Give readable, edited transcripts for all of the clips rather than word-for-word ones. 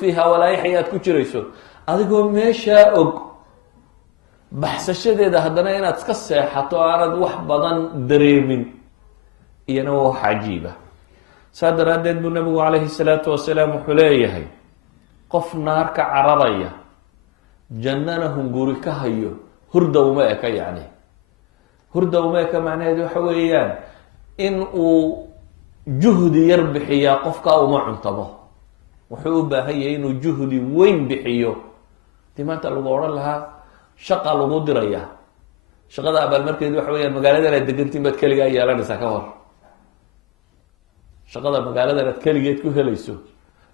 fiiha walaa yaxya aad ku jirayso adigoo meeshaa og baxsashadeeda haddana inaad iska seexato o aanad wax badan dareemin iyana waa wax cajiiba saa daraaddeed buu nabigu calayhi salaatu wasalaam wuxuu leeyahay qof naar ka cararaya jannana hunguri ka hayo hurda uma eka yacni hurda uma eka macnaheedu waxa weeyaan in uu juhdi yar bixiyaa qofkaa uma cuntamo wuxuu u baahan yahay inuu juhdi weyn bixiyo dii maanta lagu odhan lahaa shaqa lagu dirayaa shaqada abaalmarkeedu waxa weyaan magaaladan aad degantiin baad keligaa yeelanaysaa ka hor shaqada magaaladan aad keligeed ku helayso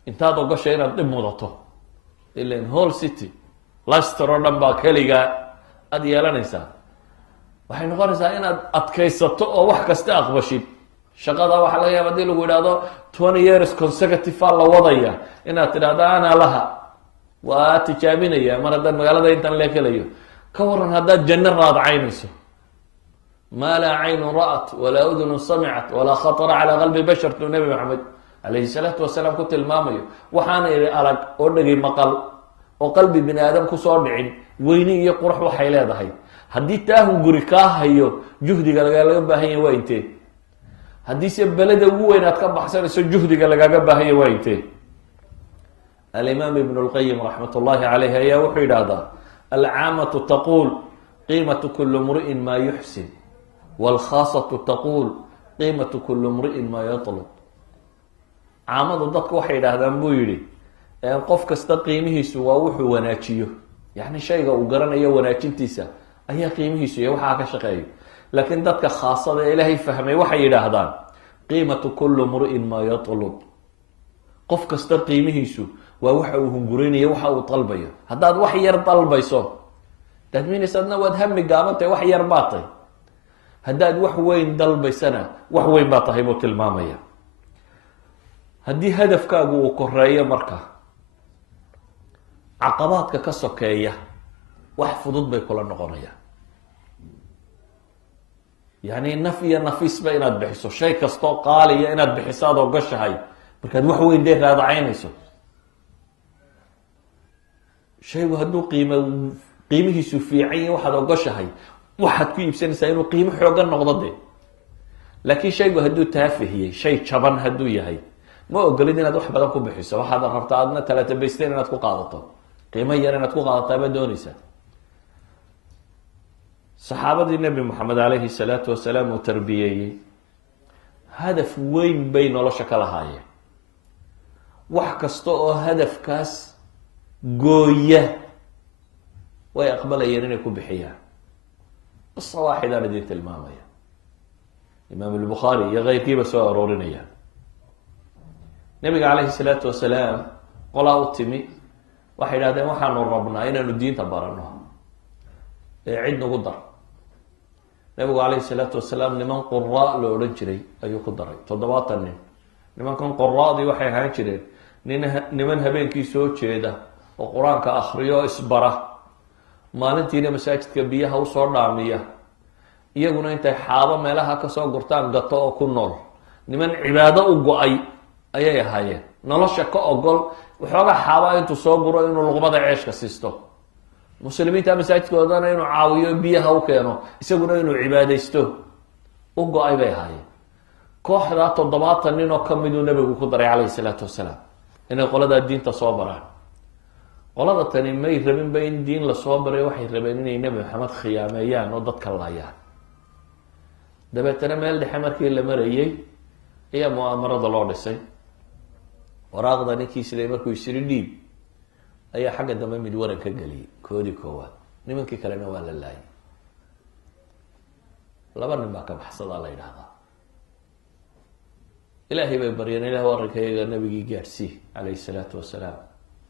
intaad ogasha inaad dhib mudato ilan whole city laster oo dhan baa keligaa aada yeelanaysaa waxay noqonaysaa inaad adkaysato oo wax kasta aqbashid shaqada waxaa laga yaaba hadii lagu yidhaahdo 20 years consecutive a la wadaya inaad tidhahdo ana laha waa tijaabinaya mar haddaan magaalada intaan lee helayo ka waran haddaad janno raadcaynayso maa laa caynun ra'at walaa udunun samicat walaa khatara calaa qalbi bashar tuu nabi maxamed calayhi salaatu wasalaam ku tilmaamayo waxaana idhi alag oo dhegay maqal oo qalbi bini aadam kusoo dhicin weyni iyo qurux waxay leedahay haddii taahun guri kaa hayo juhdiga laga baahan yahy waa intee haddiise beleda ugu weyn aad ka baxsanayso juhdiga lagaaga baahanya waa intee alimaam ibn اlqayim raxmat ullahi calayh ayaa wuxuu yidhaahdaa alcaamatu taquul qiimatu kuli mri'in maa yuxsin wاlkhaasatu taquul qiimatu kuli mri'in maa yatlub caamadu dadku waxay yidhaahdaan buu yihi qof kasta qiimihiisu waa wuxuu wanaajiyo yani shayga uu garanayo wanaajintiisa ayaa qiimihiisu iyo waxaa ka shaqeeyo laakiin dadka khaasada ee ilaahay fahmay waxay yidhaahdaan qiimatu kuli mri'in maa yatlub qof kasta qiimihiisu waa waxa uu hungureynayo waxa uu dalbayo haddaad wax yar dalbayso dadminis adna waad hami gaabantahay wax yar baa tahay haddaad wax weyn dalbaysana wax weyn baa tahay buu tilmaamaya haddii hadafkaagu uu koreeyo marka caqabaadka ka sokeeya wax fudud bay kula noqonayaan yani naf iyo nafisba inaad bixiso shay kastoo qaaliya inaad bixiso aad ogashahay markaad wax weyn dee raadacaynayso shaygu hadduu qiimihiisu fiican yahy waxaad ogashahay waxaad ku iibsanaysaa inuu qiimo xoogan noqdo de laakiin shaygu hadduu taafihiyey shay jaban hadduu yahay ma ogolid inaad wax badan ku bixiso waxaad rabtaa aadna talatabaysteen inaad ku qaadato qiimo yar inaad ku qaadataa baad doonaysaa saxaabadii nebi moxamed calayhi salaatu wasalaam uu tarbiyeeyey hadaf weyn bay nolosha ka lahaayeen wax kasta oo hadafkaas gooya way aqbalayeen inay ku bixiyaan qisa waaxidaan idin tilmaamaya imaam albukhaari iyo keyrkiiba soo aroorinaya nabiga calayhi salaatu wasalaam qolaa u timi waxay idhahdeen waxaanu rabnaa inaanu diinta barano ee cid nagu dar nabigu calayhi salaatu wasalaam niman quraa la odhan jiray ayuu ku daray 70 nin nimankan quraadii waxay ahaan jireen niman habeenkii soo jeeda oo qur-aanka akriyo isbara maalintiina masaajidka biyaha usoo dhaamiya iyaguna intay xaabo meelaha kasoo gurtaan gato oo ku nool niman cibaado u go-ay ayay ahaayeen nolosha ka ogol waxoogaa xaabaa intuu soo guro inuu luqmada ceeshka siisto muslimiinta masaajidkoodana inuu caawiyo biyaha u keeno isaguna inuu cibaadaysto u go-ay bay ahaayeen kooxdaa 70 nin oo kamiduu nabigu ku daray calayhi salaatu wasalaam inay qoladaa diinta soo baraan qolada tani may rabinba in diin lasoo baray waxay rabeen inay nebi maxamed khiyaameeyaan oo dadka laayaan dabeetana meel dhexe markii la marayay ayaa mu'aamarada loo dhisay waraaqda ninkii siday markuu isiri dhiib ayaa xagga dambe mid waran ka geliyay koodii koowaad nimankii kalena waa la laayay 2 nin baa ka baxsadaa la yidhaahdaa ilaahay bay baryeen ilah arrinkayaga nabigii gaadhsii calayhi salaatu wasalaam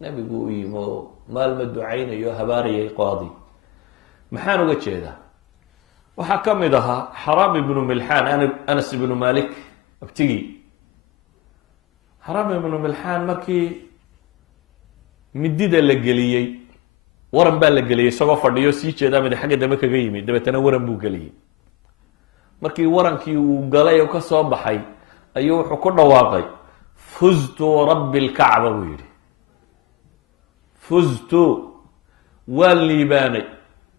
nabigu u yimi oo maalma ducaynayo habaarayay qoadii maxaan uga jeedaa waxaa ka mid ahaa xaraam ibnu milxaan anas ibnu malik abtigii xaraam ibnu milxaan markii midida la geliyey waran baa la geliyey isagoo fadhiyo sii jeedaa mid xagga dambe kaga yimid dabeetana waran buu geliyey markii warankii uu galay oo kasoo baxay ayuu wuxuu ku dhawaaqay fuztu rabbi lkacba buu yihi fuztu waan liibaanay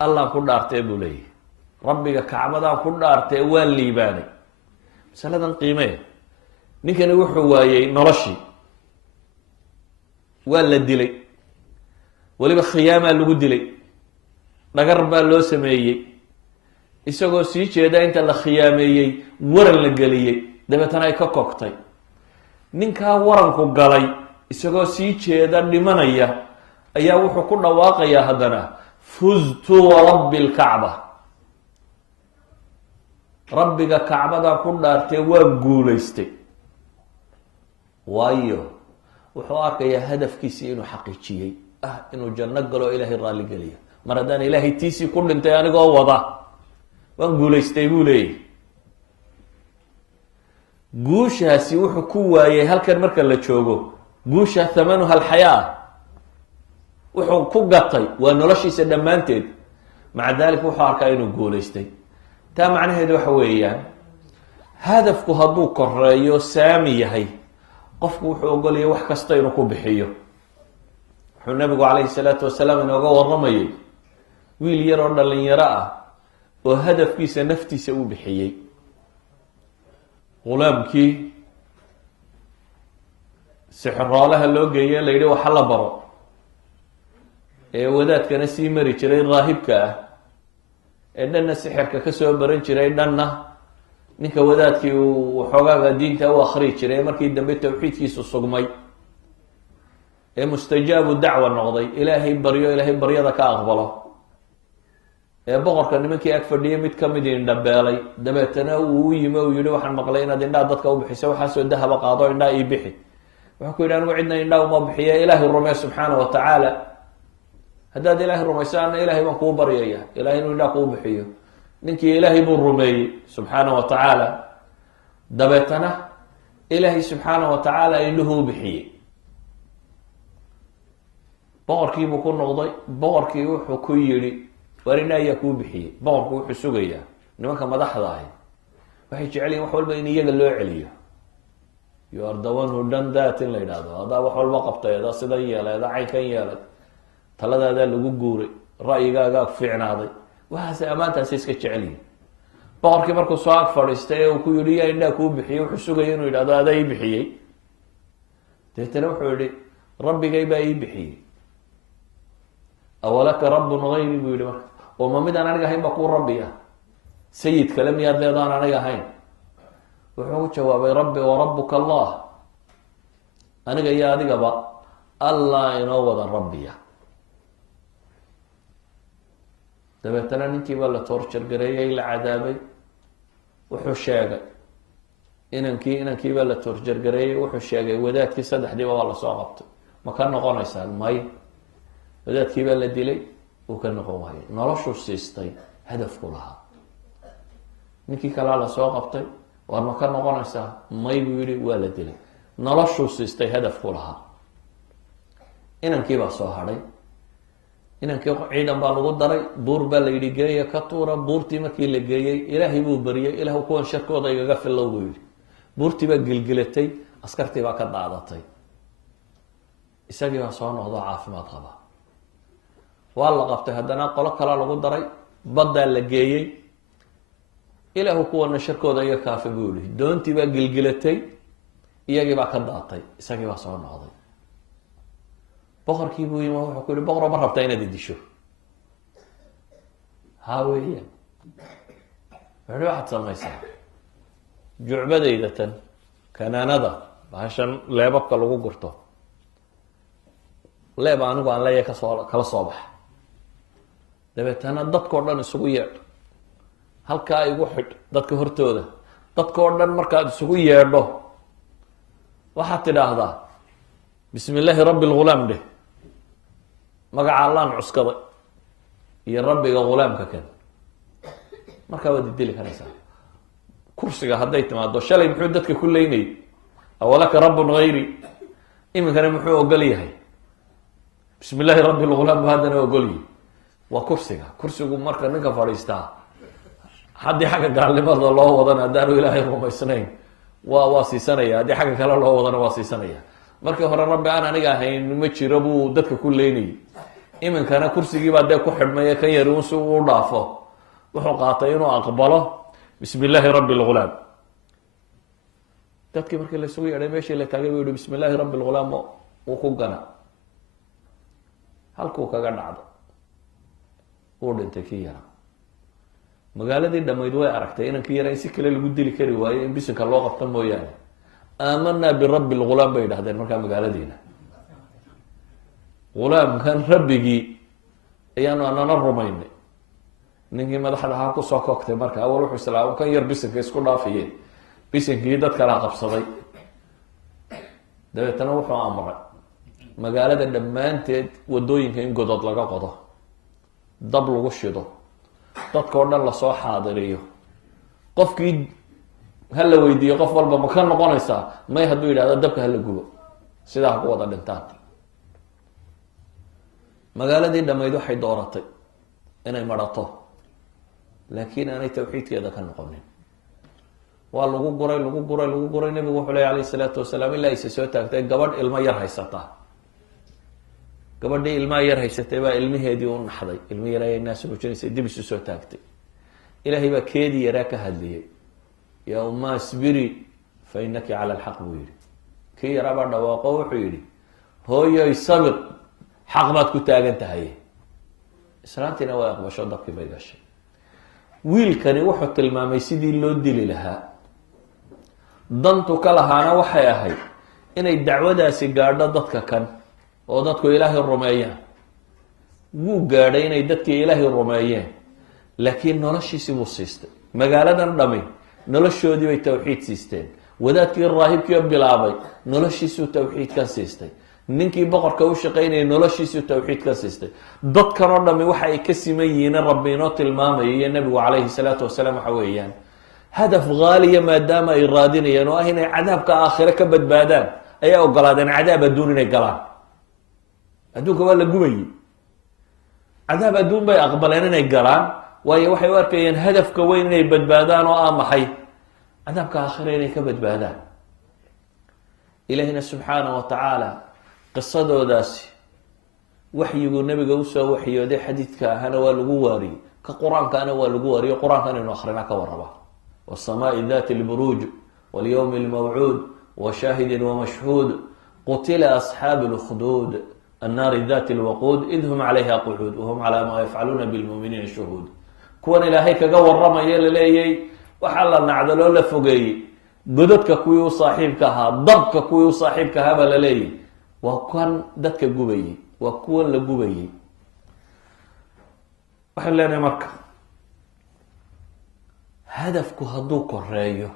allaan ku dhaartee buu leeyahy rabbiga kacbadaan ku dhaartee waan liibaanay masaladan qiimee ninkani wuxuu waayey noloshii waa la dilay weliba khiyaamaa lagu dilay dhagar baa loo sameeyey isagoo sii jeeda inta la khiyaameeyey waran la geliyey dabeetana ay ka kogtay ninkaa waranku galay isagoo sii jeeda dhimanaya ayaa wuxuu ku dhawaaqayaa haddana fuztu warabbi lkacba rabbiga kacbadaa ku dhaartee waa guulaystay waayo wuxuu arkayaa hadafkiisii inuu xaqiijiyey inuu janno galo ilaahay raalli geliyo mar haddaan ilaahay tiisii ku dhintay anigoo wada waan guulaystay buu leeyahy guushaasi wuxuu ku waayey halkan marka la joogo guusha thamanuha alxayaa wuxuu ku gatay waa noloshiisa dhammaanteed maca dalik wuxuu arkaa inuu guulaystay taa macnaheedu waxa weeyaan hadafku hadduu koreeyo saami yahay qofku wuxuu ogolaya wax kasta inuu ku bixiyo wuxuu nabigu calayhi salaatu wasalaam inooga waramayay wiil yar oo dhalinyaro ah oo hadafkiisa naftiisa u bixiyey ghulaamkii sixiroolaha loo geeye la yidhi waxa la baro ee wadaadkana sii mari jiray raahibka ah ee dhanna sixirka kasoo baran jiray dhanna ninka wadaadkii uu waxoogaaga diinta u akri jiray markii dambe tawxiidkiisu sugmay ee mustajaabu dacwa noqday ilaahay baryo ilaahay baryada ka aqbalo ee boqorka nimankii ag fadhiyay mid kamid indhabeelay dabeetana uu u yimi uu yihi waxaan maqlay inaad indhaha dadka u bixiso waxaasoo dahaba qaado indhaha ii bixi wuxuu ku yidhi anigu cidna indhaha uma bixiya ilaahay rumee subxaana wa tacaala haddaad ilaahay rumayso ana ilaahay baan kuu baryaya ilahay inuu indhaha kuu bixiyo ninkii ilaahay buu rumeeyey subxaana wa tacaala dabeetana ilaahay subxaana wa tacaala indhuhu u bixiyey boqorkiibuu ku noqday boqorkii wuxuu ku yidhi waar indha ayaa kuu bixiyey boqorku wuxuu sugayaa nimanka madaxda ahi waxay jecel yihin wax walba in iyaga loo celiyo you are the one who done that in la yidhaahdo haddaa wax walba qabtay adaa sidan yeelay adaa caynkan yeelay taladaadaa lagu guuray ra'yigaagaa fiicnaaday waxaase ammaantaasi iska jecel yihin boqorkii markuu soo ag fadhiistay ee uu ku yihi yaa indhaa kuu bixiyey wuxuu sugaya inuu yidhahdo adaa ii bixiyey deetana wuxuu yihi rabbigay baa ii bixiyey awalaka rabbun gayri buu yihi marka oo ma midaan aniga ahayn ba kuu rabbi ah sayid kale miyaad leedaan aniga ahayn wuxuu ku jawaabay rabbi wa rabbuka allah aniga iyo adigaba allah inoo wada rabbiya dabeetana ninkii baa la toorjargareeyey la cadaabay wuxuu sheegay inankii baa la toorjargareeyey wuxuu sheegay wadaadkii saddexdiiba waa lasoo qabtay ma ka noqonaysaan may wadaadkii baa la dilay uu ka noqon waayay noloshuu siistay hadafku lahaa ninkii kalea lasoo qabtay waar ma ka noqonaysaa may buu yihi waa la dilay noloshuu siistay hadafku lahaa inankii baa soo hadhay inankii ciidan baa lagu daray buur baa la yidhi geeya ka tuura buurtii markii la geeyey ilaahay buu baryay ilah kuwan sharkooda igaga filow buu yihi buurtii baa gilgilatay askartii baa ka daadatay isagii baa soo noqdo caafimaad qaba waa la qabtay haddana qolo kalaa lagu daray baddaa la geeyey ilaahu kuwana sharkooda iga kaafi buu yihi doontii baa gilgilatay iyagii baa ka daatay isagii baa soo noqday boqorkii buu yimi wuxuu ku yihi boqoro ma rabtaa inaad idisho ha weeyaan wuxuhi waxaad samaysaa jucbadayda tan kanaanada bahashan leebabka lagu gurto leeb anigu aan leeyahay kala soo baxa dabeetana dadkao dhan isugu yeedh halkaa igu xidh dadka hortooda dadkao dhan markaad isugu yeedho waxaad tidhaahdaa bismi illaahi rabbi lghulaam dheh magaca allaan cuskaday iyo rabbiga ghulaamka kan markaa waad idili karaysaa kursiga hadday timaado shalay muxuu dadka ku leynayay awalaka rabbun gayri iminkana muxuu ogol yahay bismi illaahi rabbi lghulaam bu haddana ogolyihi waa kursigu marka ninka fadhiistaa haddii xagga gaalnimada loo wadana haddaanu ilaahay rumaysnayn waa siisanaya haddii xagga kale loo wadana waa siisanaya markii hore rabbi aan aniga ahayn ma jiro buu dadka ku leynayay, iminkana kursigiibaa dee ku xidhmaya kan yari un si uu dhaafo wuxuu qaatay inuu aqbalo bismi illaahi rabbi lghulaam. dadkii markii laisugu yeedhay meeshii la taagay buu yihi bismi illaahi rabbi lghulaam, uu ku gana halkuu kaga dhacdo uu dhintay kii yara. magaaladii dhamayd way aragtay inankii yara in si kale lagu dili kari waayo in bisinka loo qabta mooyaane. aamanaa birabbi lghulaam bay idhahdeen markaa magaaladiina, ghulaamkan rabbigii ayaanu anana rumaynay. ninkii madaxda ahaa kusoo koogtay marka awal wuxuu islaam kan yar bisinka isku dhaafiye, bisinkii dad kala qabsaday. dabeetana wuxuu amray magaalada dhammaanteed wadooyinka in godod laga qodo, dab lagu shido, dadka o dhan lasoo xaadiriyo. qofkii hala weydiiyo qof walba ma ka noqonaysaa, may hadduu yidhahdo dabka hala gubo, sidaa ha ku wada dhintaan. magaaladii dhamayd waxay dooratay inay marato, laakiin aanay tawxiidkeeda ka noqonin. waa lagu guray lagu guray lagu guray. nabigu wuxuu ley alayh isalaatu wasalaam ilaa ayse soo taagtay gabadh ilmo yar haysataa. gabadhii ilmaha yar haysatay baa ilmaheedii u naxday, ilmo yar ayay naas muujinaysay, dib isu soo taagtay. ilaahay baa keedii yaraa ka hadliyey, yaa umma asbiri fa inaki cala alxaq buu yihi. kii yaraa baa dhawaaqo wuxuu yihi, hooyoy sabir, xaq baad ku taagan tahay. islaantiina way aqbasho, dabkii bay gashay. wiilkani wuxuu tilmaamay sidii loo dili lahaa. dantu ka lahaana waxay ahayd inay dacwadaasi gaadho dadka kan oo dadku ilaahay rumeeyaan. wuu gaadhay inay dadkii ilaahay rumeeyeen, laakiin noloshiisi buu siistay. magaaladan dhami noloshoodii bay tawxiid siisteen. wadaadkii raahibkiio bilaabay noloshiisuu tawxiidkan siistay. ninkii boqorka u shaqaynayay noloshiisuu tawxiidkan siistay. dadkan oo dhami waxa ay ka siman yihiin rabbi inoo tilmaamaya iyo nabigu calayhi salaatu wasalaam waxa weeyaan hadaf haaliya maadaama ay raadinayaan oo ah inay cadaabka aakhire ka badbaadaan, ayay ogolaadeen cadaab adduun inay galaan. adduunka waa la gubayey, cadaab adduun bay aqbaleen inay galaan, waayo waxay u arkayeen hadafka weyn inay badbaadaan oo ah maxay? cadaabka aakhire inay ka badbaadaan. ilaahina subxaana wa tacaala qisadoodaasi waxyiguu nabiga usoo waxyooday xadiidka ahana waa lagu waariyey, ka qur-aankaana waa lagu waariyo. qur-aankan inu akhrina ka warraba. wsamaai dati lburuuj walyowmi lmawcuud washaahidin wamashhuud qutila asxaabu lkhduud annaari dati lwaquud id hum calayha qucuud wahum calaa maa yafcaluuna bilmuminiina shuhuud. kuwan ilaahay kaga waramayo laleeyay waxaa la nacdaloo la fogeeyey, godadka kuwii u saaxiibka ahaa, dabka kuwii u saaxiibka ahaa baa laleeyay waa kan dadka gubayey, waa kuwan la gubayey. waxaan leenahay marka hadafku hadduu koreeyo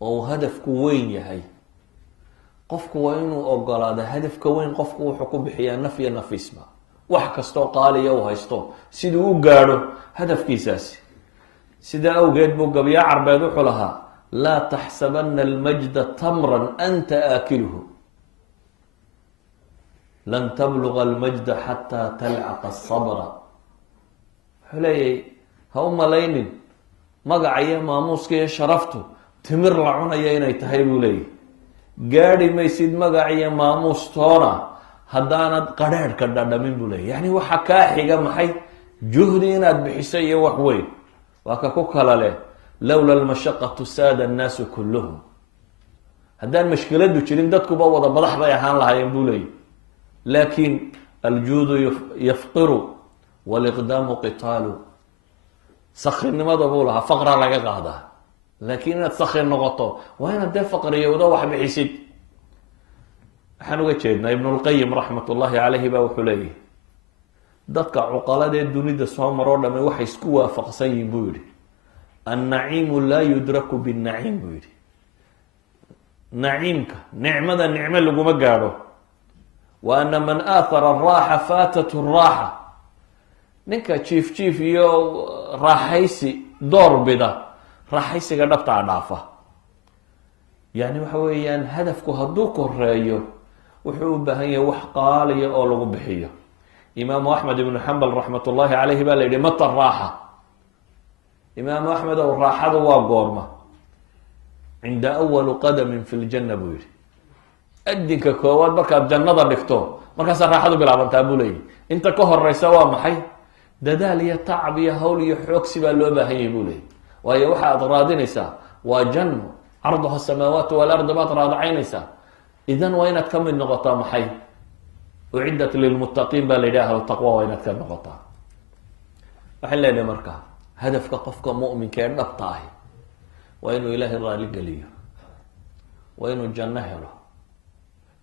oo uu hadafku weyn yahay, qofku waa inuu ogolaado hadafka weyn. qofku wuxuu ku bixiyaa naf iyo nafiisba, wax kastoo qaaliya uu haysto siduu u gaadho hadafkiisaasi. sidaa awgeed buu gabyaa carbeed wuxuu lahaa laa taxsabana almajda tamran anta aakiluhu, lan tabluga almajda xataa talcaqa asabra. wuxuu leeyahay ha u malaynin magaca iyo maamuuska iyo sharaftu timir la cunaya inay tahay buu leeyahy. gaadhi maysid magac iyo maamuustoona haddaanad qadrhaadhka dhadhamin buu leeyahy. yacni waxa kaa xiga maxay? juhdi inaad bixiso iyo wax weyn. waa ka ku kala leh lowla almashaqatu saada annaasu kulluhum. haddaan mashkiladu jirin dadkuba wada madax bay ahaan lahaayeen buu leeyahy. laakiin aljuudu yafqiru waliqdaamu qitaalu. sakrinimada buu lahaa faqra laga qaadaa, laakiin inaad sakri noqoto waa inaad dee faqriyowdo wax bixisid. waxaan uga jeednaa ibnulqayim raxmat ullaahi calayhi baa wuxuu leeyahy dadka cuqaladee dunida soo maroo dhame waxay isku waafaqsan yihin buu yihi annaciimu laa yudraku binnaciim buu yihi. naciimka nicmada nicmo laguma gaadho. wa ana man aahara araaxa faatathu raaxa. ninka jiif jiif iyo raaxaysi door bida, raaxaysiga dhabtaa dhaafa. yani waxa weeyaan hadafku hadduu koreeyo wuxuu u baahan yahay wax qaaliya oo lagu bixiyo. imaamu axmed ibnu xambal raxmat ullaahi calayhi baa la yihi mata raaxa. imaamu axmed ow raaxadu waa goorma? cinda awalu qadamin fi ljanna buu yihi. adinka koowaad markaad jannada dhigto markaasaa raaxadu bilaabantaa buu leeyahy. inta ka horeysa waa maxay? dadaal iyo tacab iyo hawl iyo xoogsi baa loo baahan yahay buu leeyahy. waayo waxa aad raadinaysaa waa janno carduha asamaawaatu walardi baad raadacaynaysaa. idan waa inaad ka mid noqotaa maxay? uciddat lilmuttaqiin baa la yidhi ahlu taqwa waa inaad ka noqotaa. waxaan leenahay marka hadafka qofka mu'minka ee dhabta ahi waa inuu ilaahay raali geliyo, waa inuu janno helo,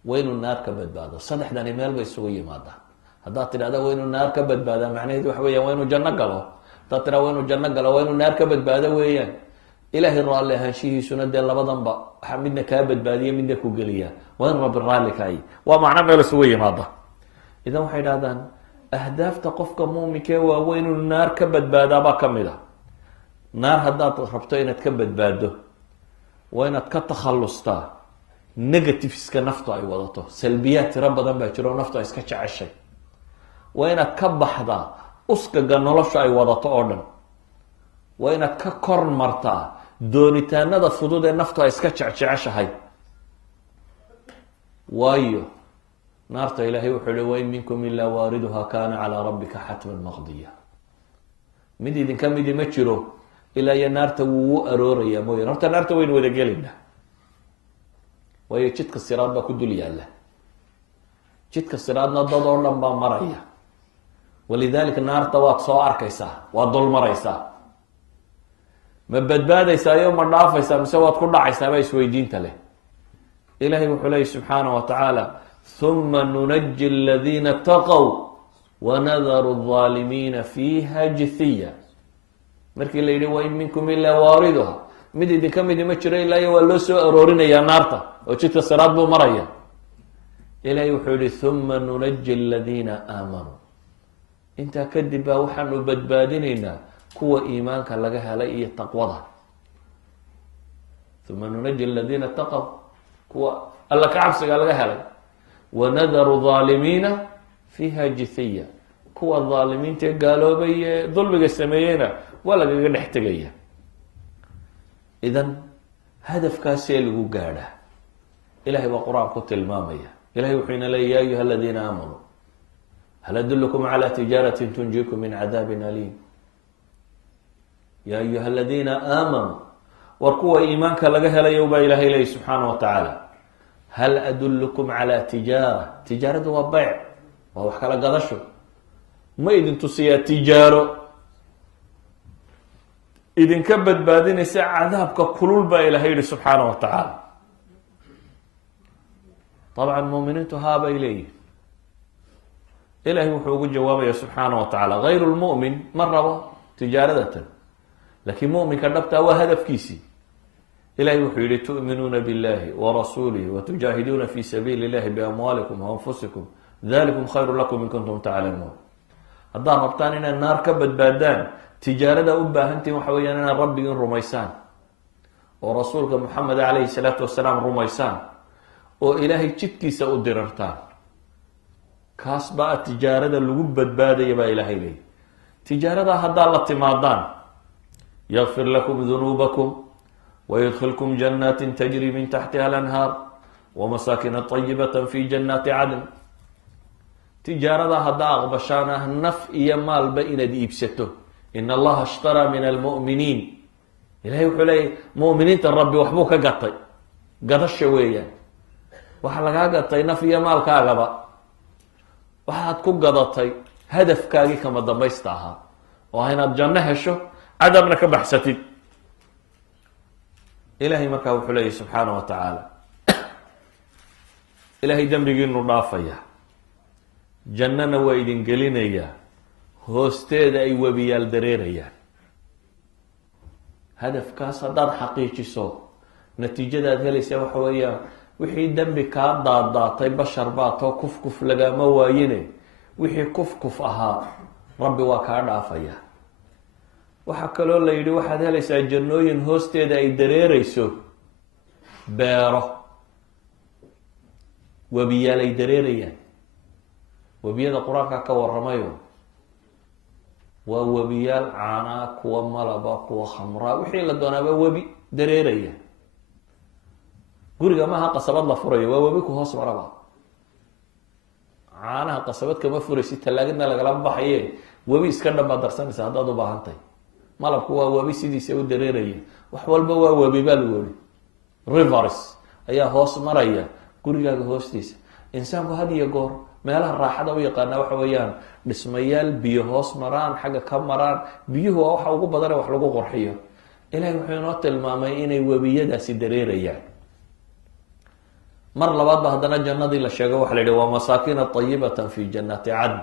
waa inuu naar ka badbaado. saddexdani meel bay isugu yimaadaan. haddaad tidhahda waa inuu naar ka badbaadaa macnaheedu waxa weeyaan waa inuu janno galo. haddaad tidhahda waa inuu janno galo waa inuu naar ka badbaado weeyaan. ilaahay raalli ahaanshihiisuna dee labadanba waxaa midna kaa badbaadiya midna ku geliya. waa in rabbi raalli ka ay waa macno meel isugu yimaada. idan waxay idhahdaan ahdaafta qofka mu'minkee waa waa inuu naar ka badbaadaabaa ka mid a. naar haddaad rabto inaad ka badbaado waa inaad ka takhallustaa negativeska naftu ay wadato. salbiyaad tiro badan baa jiro naftu ay iska jeceshay. waa inaad ka baxdaa uskaga nolosha ay wadato oo dhan. waa inaad ka kor martaa doonitaanada fudud ee naftu ay iska jecjeceshahay. waayo naarta ilaahay wuxuu hi wain minkum ilaa waariduha kaana calaa rabbika xatman maqdiya. mid idinka midi ma jiro ilaa iyo naarta wuu u aroorayaa mooyane. horta naarta waynu wada gelaynaa, waayo jidka siraad baa ku dul yaalla. jidka siraadna dad oo dhan baa maraya. walidaalika naarta waad soo arkaysaa, waad dul maraysaa. ma badbaadaysaayo ma dhaafaysaa mise waad ku dhacaysaa baa isweydiinta leh. ilaahay wuxuu leeyay subxaana wa tacaala huma nunaji aladiina taqow wanadaru alظaalimiina fiiha jithiya. markii la yidhi wain minkum ilaa waariduha, mid idinka midi ma jiro ilaa iyo waa loo soo aroorinayaa naarta oo jidka siraad buu maraya. ilaahay wuxuu yihi huma nunaji aladiina aamanuu. intaa kadib baa waxaanu badbaadinaynaa kuwa iimaanka laga helay iyo taqwada. uma nunaji aladiina taqow, kuwa alla ka cabsiga laga helay. wanadaru aalimiina fiiha jithiya, kuwa aalimiintae gaaloobay ee dulmiga sameeyeyna waa lagaga dhex tegaya. idan hadafkaasee lagu gaadhaa ilahay baa qur-aan ku tilmaamaya. ilahay wuxuu ina leeya ya ayuha aladiina aamanuu hal adulkum calى tijaaratin tunjikum min cadaabin aliim. ya ayuha aladiina aamanuu, war kuwa iimaanka laga helayo baa ilahay leeya subxaana wa tacaala hal adulkum calى tijaara. tijaaradu waa beyc, waa wax kala gadasho. ma idin tusiyaa tijaaro idinka badbaadinaysa cadaabka kulul baa ilahay yihi subxaana wa tacaala. dabcan muminiintu haabay leeyihin. ilahay wuxuu ugu jawaabaya subxaana wa tacaala gayru lmu'min ma rabo tijaaradatan, laakiin mu'minka dhabtaa waa hadafkiisii. ilahay wuxuu yihi tu'minuuna biاllahi warasuulihi watujaahiduuna fi sabiili اllahi biamwaalikum waanfusikum dalikum khayru lakum in kuntum taclamuun. haddaad rabtaan inaad naar ka badbaadaan, tijaarada u baahantihin waxa weeyaan inaad rabbigiin rumaysaan oo rasuulka moxamed calayhi salaatu wasalaam rumaysaan oo ilaahay jidkiisa u dirartaan. kaas baa tijaarada lagu badbaadaya baa ilaahay leeyahy. tijaaradaa haddaad la timaadaan yakfir lakum dunuubakum wayudkilkum janaatin tajri min taxtiha alanhaar wamasaakina طayibata fi janaati cadn. tijaaradaa haddaa aqbashaan ah naf iyo maalba inaad iibsato. in allaha ishtaraa min almu'miniin, ilahay wuxuu leeyahy mu'miniinta rabbi waxbuu ka gatay. gadasha weeyaan, waxaa lagaa gatay naf iyo maalkaagaba. waxaad ku gadatay hadafkaagii kama dambaysta ahaa oo ah inaad janno hesho cadabna ka baxsatid. ilahay markaa wuxuu leeyahy subxaana wa tacaala ilahay dembigiinu dhaafaya, jannana waa idin gelinayaa, hoosteeda ay webiyaal dareerayaan. hadafkaas haddaad xaqiijiso natiijadaad helaysa waxa weeyaan wixii dembi kaa daadaatay bashar baatoo kufkuf lagama waayine wixii kufkuf ahaa rabbi waa kaa dhaafaya. waxaa kaloo la yidhi waxaad helaysaa jannooyin hoosteeda ay dareereyso beero, webiyaal ay dareerayaan. webiyada qur-aanka ka waramayo waa webiyaal caanaa, kuwa malaba, kuwa khamraa, wixii la doonaaba webi dareeraya. guriga maaha qasabad la furayo, waa webi ku hoos maraba. caanaha qasabad kama furaysid, talaagadna lagala baxaye webi iska dhan baad darsanaysa haddaad u baahantahay. malabku waa webi sidiisa u dareeraya, wax walba waa webi baa lagu ori. rivers ayaa hoos maraya gurigaaga hoostiisa. insaanku had iyo goor meelaha raaxada u yaqaana waxa weeyaan dhismayaal biyo hoos maraan, xagga ka maraan. biyuhu waa waxa ugu badane wax lagu qurxiyo. ilahay wuxuu inoo tilmaamay inay webiyadaasi dareerayaan. mar labaad ba haddana jannadii la sheego waxa la yidhi waa masaakina tayibatan fi jannati cadn,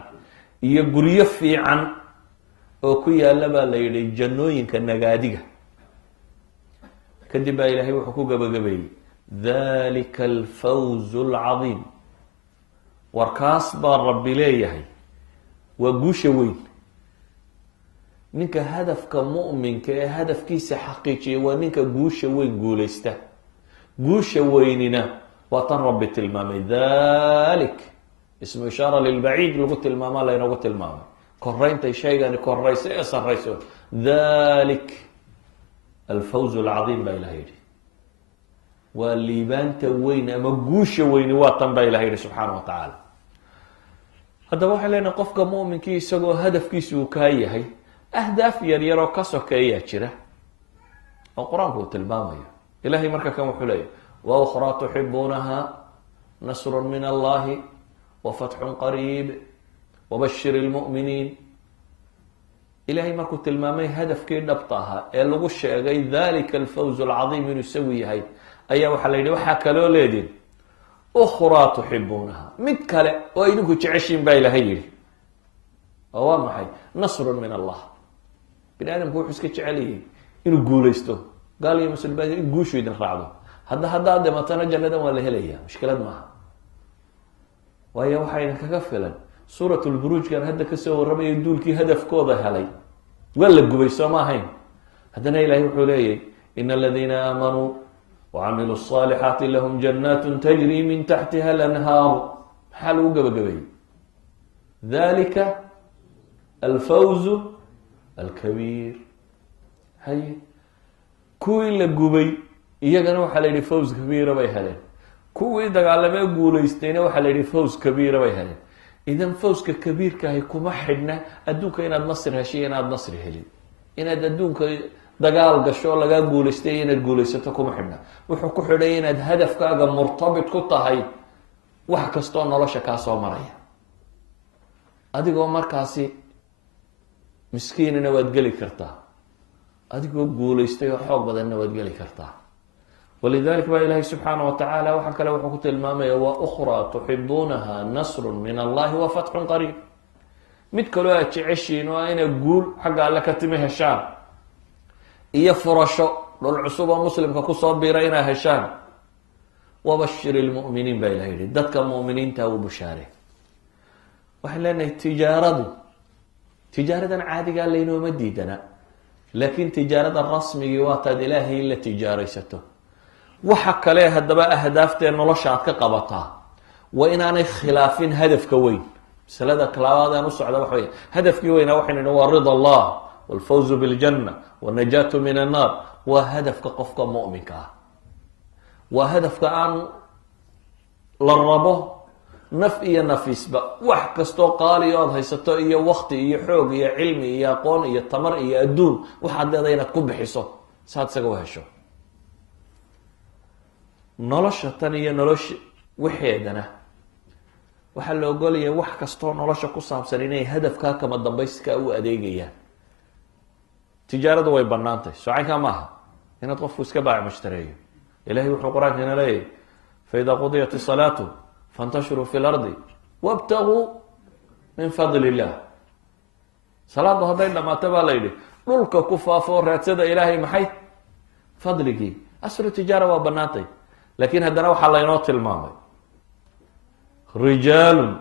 iyo guryo fiican oo ku yaala baa la yidhi jannooyinka nagaadiga. kadib baa ilaahay wuxuu ku gabagabeeyey dalika alfawz alcadiim. warkaas baa rabbi leeyahay waa guusha weyn. ninka hadafka mu'minka ee hadafkiisa xaqiijiya waa ninka guusha weyn guulaysta. guusha weynina waa tan rabbi tilmaamay. dalik ismu ishaara lilbaciid lagu tilmaamaa, laynagu tilmaamay korayntay shaygani korayso ee sarayso. dalik alfawz alcadiim baa ilaha yidhi, waa liibaanta weyn ama guusha weyni waa tan baa ilaha yidhi subxaana wa tacaala. haddaba waxay leenahay qofka mu'minkii isagoo hadafkiisa uu kaa yahay, ahdaaf yaryaroo ka sokeeyaa jira oo qur-aanku uu tilmaamayo. ilahay marka kan wuxuu leeyahy wa ukhraa tuxibuunaha nasru min allahi wa fatxun qariib wabashir lmu'miniin. ilahay markuu tilmaamay hadafkii dhabta ahaa ee lagu sheegay dalika alfawz alcadiim inuu isagu yahay, ayaa waxaa la yidhi waxaa kaloo leediin ukhraa tuxibuunaha, mid kale oo idinku jeceshiin baa ilahay yidhi. oo waa maxay? nasrun min allah. bini aadamku wuxuu iska jeceliyay inuu guulaysto, gaal iyo muslimiin in guushu idin raacdo. haddaad dhimatana jannadan waa la helaya, mushkilad maaha. waayo waxaa idinkaga filan suurat lburuujkan hadda kasoo warramaya duulkii hadafkooda helay waa la gubay soo ma ahayn. haddana ilahay wuxuu leeyahy ina aladiina aamanuu wacamiluu الصaalixaati lahum jannaat tajri min taxtiha alanhaaru. maxaa lagu gabagabeeyey? dalika alfawz alkabiir. haye kuwii la gubay iyagana waxaa la yidhi fawz kabiira bay heleen. kuwii dagaalamee guulaystayna waxaa la yidhi fawz kabiira bay heleen. idan fawska kabiirkaahi kuma xidhna adduunka inaad nasri heshay inaad nasri helin, inaad adduunka dagaal gasho oo lagaa guulaystay inaad guulaysato kuma xidhna. wuxuu ku xidhay inaad hadafkaaga murtabit ku tahay wax kastoo nolosha kaa soo maraya. adigoo markaasi miskiinina waad geli kartaa, adigoo guulaystay oo xoog badanna waad geli kartaa. walidalik baa ilaahay subxaana wa tacaala waxa kale wuxuu ku tilmaamaya wa ukhraa tuxibuunaha nasrun min allahi wa fatxun qariib. mid kaloo aad jeceshiin oo inay guul xagga alle ka timi heshaan iyo furasho dhul cusub oo muslimka kusoo biira inaa heshaan. wabashir lmu'miniin baa ilaha yihi, dadka mu'miniinta uu bushaare. waxaan leenahay tijaaradan caadigaa laynooma diidana, laakiin tijaarada rasmigii waataad ilaahay la tijaaraysato. waxa kale haddaba ahdaaftae nolosha aad ka qabataa waa inaanay khilaafin hadafka weyn. masalada kalaabaadaan u socda waxa wey hadafkii weynaa waxaynu nihi waa rida allah walfawzu biljanna wanajaatu min annaar. waa hadafka qofka mu'minka ah, waa hadafka aan la rabo naf iyo nafiisba wax kastoo qaaliyo aada haysato iyo wakti iyo xoog iyo cilmi iyo aqoon iyo tamar iyo adduun waxaad leedahay inaad ku bixiso saad isaga u hesho. nolosha tan iyo nolosha waxeedana waxaa la ogolaya wax kastoo nolosha ku saabsan inay hadafkaa kama dambayskaa u adeegayaan. tijaaradu way banaantahy, socankaa maaha inaad qofku iska baac mushtareeyo. ilahay wuxuu qur-aankana leeyahy faida qudiyat isalaatu fantashiruu fi lardi wabtaguu min fadli illah. salaadu hadday dhamaato baa la yidhi dhulka ku faafo raadsada ilaahay maxay? fadligii. aslu tijaara waa banaantay, laakiin haddana waxaa laynoo tilmaamay rijaalun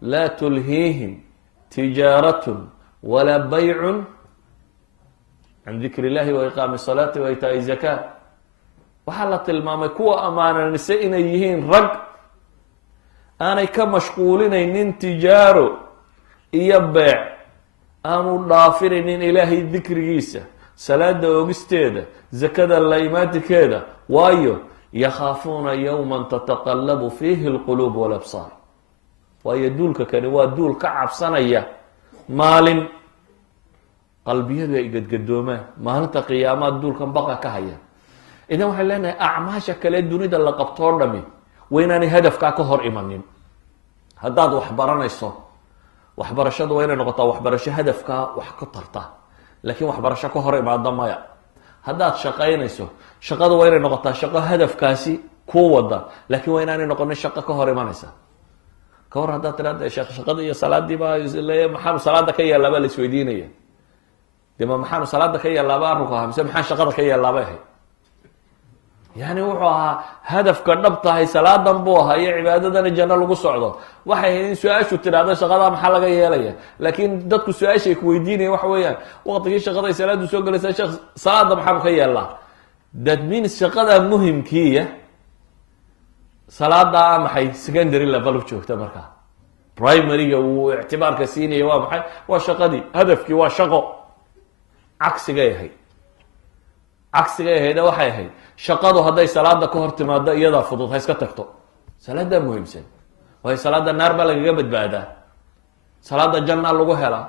laa tulhiihim tijaaratun walaa baycun can dikri illahi wa iqaami salaati wa itaai zakaa. waxaa la tilmaamay kuwa ammaananise inay yihiin rag aanay ka mashquulinaynin tijaaro iyo beec, aanu dhaafinaynin ilaahay dikrigiisa, salaada oogisteeda, zakada la imaatikeeda. waayo yakhaafuuna yowma tataqallabu fiihi alquluub walabsaar. waayo duulka kani waa duul ka cabsanaya maalin qalbiyadu ay gadgadoomaan, maalinta qiyaamaad duulkan baqa ka haya. idan waxaan leenahay acmaasha kale dunida la qabtoo dhami waa inaanay hadafkaa ka hor imanin. haddaad wax baranayso, waxbarashadu waa inay noqotaa waxbarasho hadafkaa wax ka tarta, laakiin waxbarasho ka hor imaada maya. haddaad shaqaynayso, shaqadu waa inay noqotaa shaqo hadafkaasi kuu wada, laakiin waa inaanay noqonin shaqo ka hor imanaysa. ka hor haddaad tiraada shaqada iyo salaadiiba maxaanu salaada ka yeelaabaa la isweydiinaya. de ma maxaanu salaada ka yeelaaba arrinku ahaa, mise maxaan shaqada ka yeelaabay ahayd? yani wuxuu ahaa hadafka dhab tahay salaadan buu ahaa iyo cibaadadana janno lagu socdo. waxay ahayd in su-aashu tidhaahdo shaqadaa maxaa laga yeelaya, laakiin dadku su-aashay ku weydiinaya waxa weeyaan waqtigii shaqada ay salaadu soo galaysa sheekh salaada maxaanu ka yeelnaa. that means shaqada muhimkiiya salaadaa maxay secondary level u joogta. markaa primaryga uu ictibaarka siinaya waa maxay? waa shaqadii, hadafkii waa shaqo. cagsigay ahayd, cagsigay ahayda waxay ahayd shaqadu hadday salaada ka hor timaado iyadaa fudud, ha iska tagto. salaadaa muhiimsan, waayo salaada naar baa lagaga badbaadaa, salaada jannaa lagu helaa,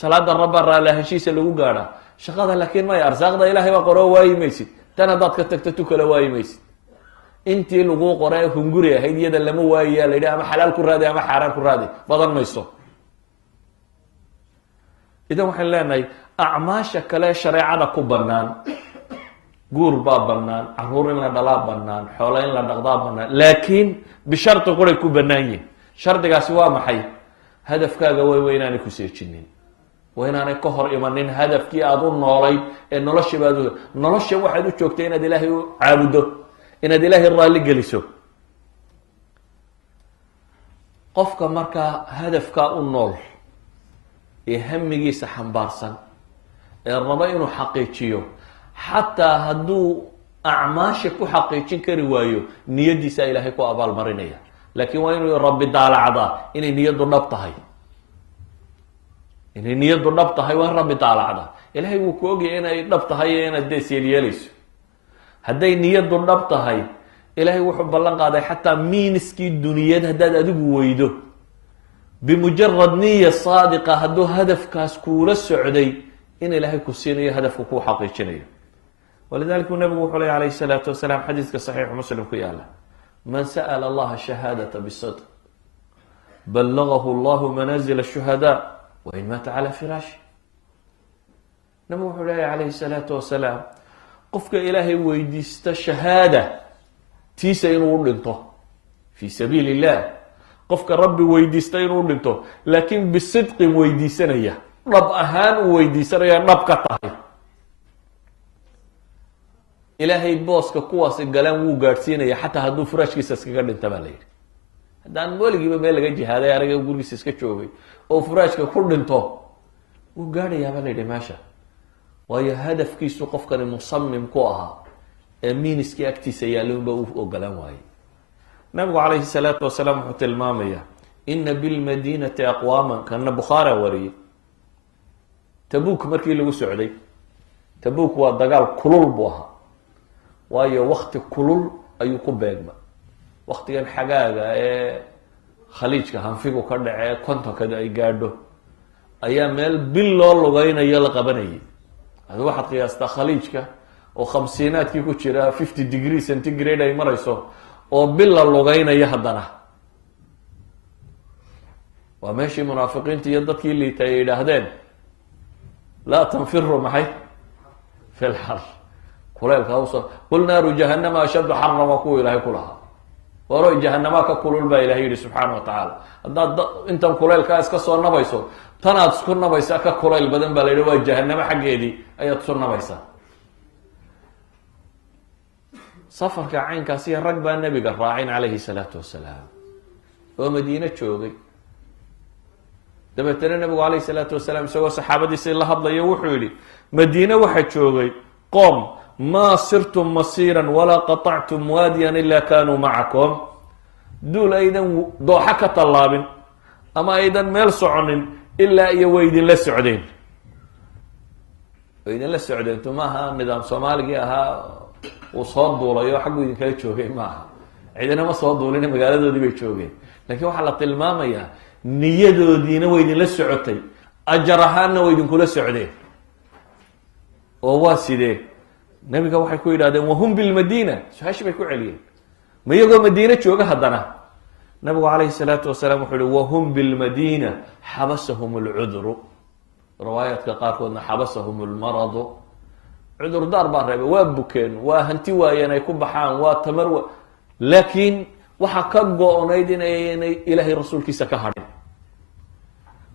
salaada rabba raali ahaanshiisa lagu gaadhaa. shaqada laakiin maya, arsaaqda ilaahay baa qoroo waayi maysid. tan haddaad ka tagto tu kale waayi maysid. intii laguu qora ee hunguri ahayd iyada lama waayiyaa la yidhi ama xalaal ku raadi ama xaaraan ku raadi, badan mayso. idan waxaan leenahay acmaasha kale shareecada ku bannaan, guur baa bannaan, caruur in la dhalaa bannaan, xoolo in la dhaqdaa bannaan, laakiin bishardi quray ku bannaan yihin. shardigaasi waa maxay? hadafkaaga waa inaanay ku seejinin, waa inaanay ka hor imanin hadafkii aada u noolayd ee noloshabaad nolosha waxaad u joogtay inaad ilaahay u caabudo, inaad ilaahay raalli geliso. qofka markaa hadafkaa u nool ee hamigiisa xambaarsan ee rabo inuu xaqiijiyo, xataa hadduu acmaasha ku xaqiijin kari waayo, niyadiisa ilaahay ku abaalmarinaya. laakiin waa inuu rabbi daalacdaa inay niyaddu dhab tahay. inay niyaddu dhab tahay waa in rabbi daalacdaa. ilaahay wuu ku ogyahay inay dhab tahay iyo inaad dees yeelyeelayso. hadday niyaddu dhab tahay, ilaahay wuxuu ballan qaaday xataa miiniskii duniyad haddaad adigu weydo, bimujarad niya saadiqa hadduu hadafkaas kuula socday, in ilaahay ku siinayo hadafka kuu xaqiijinayo. walidalik uu nabigu wuxuu ley alayh salaatu wasalaam xadiiska saxiixu muslim ku yaala, man sa'la allaha shahaadata bisidq ballagahu allahu manazil ashuhadaa wain maata cala firaashi. nabigu wuxuu leeyahy calayhi salaatu wasalaam, qofka ilaahay weydiista shahaada tiisa inuu u dhinto fii sabiili illah, qofka rabbi weydiista inuu u dhinto laakiin bisidqin weydiisanaya, dhab ahaan uu weydiisanaya, dhab ka tahay, ilaahay booska kuwaasi galaan wuu gaadhsiinaya xataa hadduu furaashkiisa iskaga dhinta baa la yidhi. haddaan weligiiba meel laga jihaaday araga gurigiisa iska joogay oo furaashka ku dhinto, wuu gaadhayaa baa la yidhi meesha. waayo hadafkiisu qofkani musamim ku ahaa ee miiniskii agtiisa yaalloonba u ogolaan waayey. nabigu calayhi salaatu wasalaam wuxuu tilmaamaya, ina bilmadiinati aqwaaman, kana bukhaara wariyey. tabuuk markii lagu socday, tabuuk waa dagaal kulul buu ahaa, waayo wakti kulul ayuu ku beegma. waktigan xagaaga ee khaliijka hanfigu ka dhace kontonkada ay gaadho, ayaa meel bil loo lugaynayo la qabanayay. adi waxaad qiyaastaa khaliijka oo khamsiinaadkii ku jira 50 degree centigrade ay marayso, oo bil la lugaynayo. haddana waa meeshii munaafiqiinta iyo dadkii liitay ay yidhaahdeen laa tanfiru maxay fi lxar, kuleylka hawsa, qul naaru jahanama ashaddu xarran, waa kuwa ilaahay ku lahaa. waro jahanamaa ka kulul baa ilahay yihi subxaana wa tacaala. haddaad intan kuleylkaa iska soo nabayso, tanaad isku nabaysaa ka kulayl badan baa la yidhi, waa jahanamo xaggeedii ayaad isu nabaysaa. safarka caynkaas iyo rag baa nebiga raacin calayhi salaatu wasalaam oo madiine joogay. dabeetana nebigu calayhi salaatu wasalaam isagoo saxaabadiisii la hadlayo wuxuu yidhi, madiine waxaa joogay qoom maa sirtum masiiran walaa qaطactum waadiyan ila kanuu macakum. duul aydan dooxa ka tallaabin ama aydan meel soconin ilaa iyo way idinla socdeen. way idinla socdeen tu maaha nidaam soomaaligii ahaa uu soo duulayo xaggu idinkala joogay maaha, cidina ma soo duulina magaaladoodii bay joogeen, laakiin waxaa la tilmaamayaa niyadoodiina way idinla socotay, ajar ahaanna way idinkula socdeen. oo waa sidee? nabiga waxay ku yidhahdeen wahum bilmadiina, su-aashii bay ku celiyeen, ma iyagoo madiine jooga haddana? nabigu calayhi salaatu wasalaam wuxuu yihi wahum bilmadiina xabasahum lcudru, riwaayaadka qaarkoodna xabasahum lmaradu, cudurdaar baa reebay, waa bukeen, waa hanti waayeen ay ku baxaan, waa tamar laakiin waxaa ka go-nayd inaynay ilaahay rasuulkiisa ka hadhin.